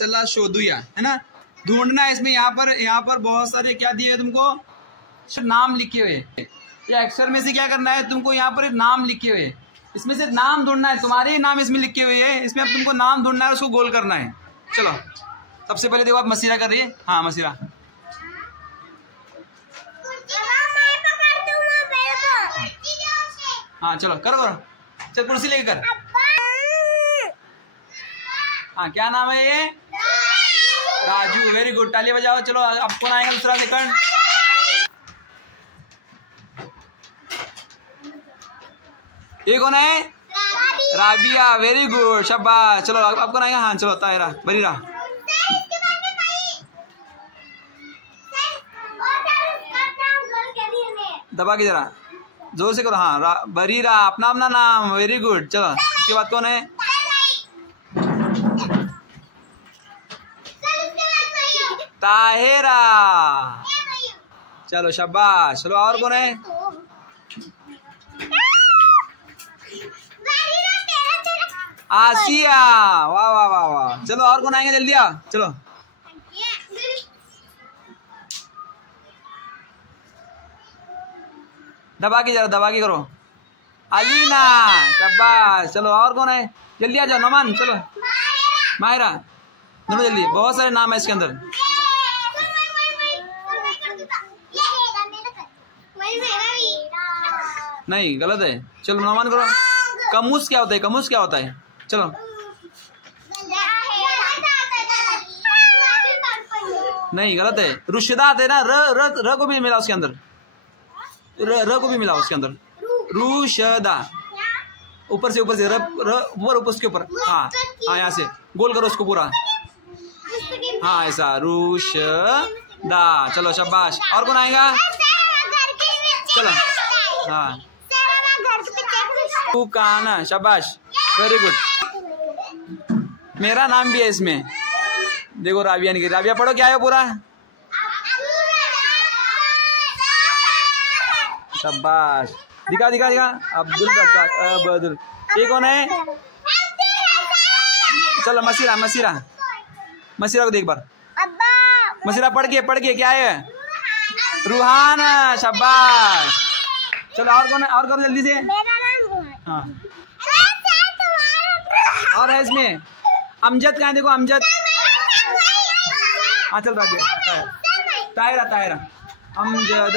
चला शोधुया, है ना। ढूंढना है इसमें। यहाँ पर बहुत सारे क्या दिए तुमको, नाम लिखे हुए। ये अक्षर में से क्या करना है तुमको, यहाँ पर नाम लिखे हुए, इसमें से नाम ढूंढना है। तुम्हारे ही नाम इसमें लिखे हुए है, इसमें अब तुमको नाम ढूंढना है, उसको गोल करना है। चलो सबसे पहले देखो आप मसीरा कर रही है। हाँ मसीरा, हाँ चलो करो। चल कुर्सी लेके कर। हाँ क्या नाम है ये, राजू। वेरी गुड, ताली बजाओ। चलो अब कौन आएगा दूसरा सेकंड। ये कौन है, राबिया। वेरी गुड, शाबाश। चलो अब कौन आएगा। हाँ चलो ताहिरा, बरीरा। दबा के जरा जोर से करो। हाँ बरीरा, अपना अपना नाम। Very good. चलो इसके बाद कौन है, ताहिरा। चलो शाबाश। चलो और कौन है, आसिया। वाह वाह वाह वाह। चलो और कौन आएंगे, जल्दी आओ। चलो दबा के जरा, दबा के करो। अलीना, शाबाश। चलो और कौन है, जल्दी आ जाओ। नोमान, चलो माहिरा, दोनों जल्दी। बहुत सारे नाम है इसके अंदर। नहीं गलत है। चलो नोमान करो। कमूस क्या होता है, कमूस क्या होता है। चलो नहीं गलत है। रुशदात है ना, र को भी मिला उसके अंदर, र को भी मिला उसके अंदर। रुशदा, ऊपर से ऊपर उसके ऊपर। हाँ हाँ यहाँ से गोल करो उसको पूरा। हाँ ऐसा, रुशदा। चलो शाबाश। और कौन आएगा, चलो। हाँ काना, शाबाश। Very good. मेरा नाम भी है इसमें। देखो राबिया नहीं, राबिया पढ़ो क्या है पूरा। शाबाश। दिखा दिखा दिखा। अब्दुल रज़ाक, अब्दुल। ये कौन है, चलो मसीरा, मसीरा, मसीरा को देख बार। मसीरा पढ़ के क्या है, रूहान। शाबाश। चलो और कौन है, और कौन जल्दी से। हाँ और है इसमें अमजद। कहाँ देखो अमजद। हाँ चल बाकी ताहिरा, ताहिरा, अमजद।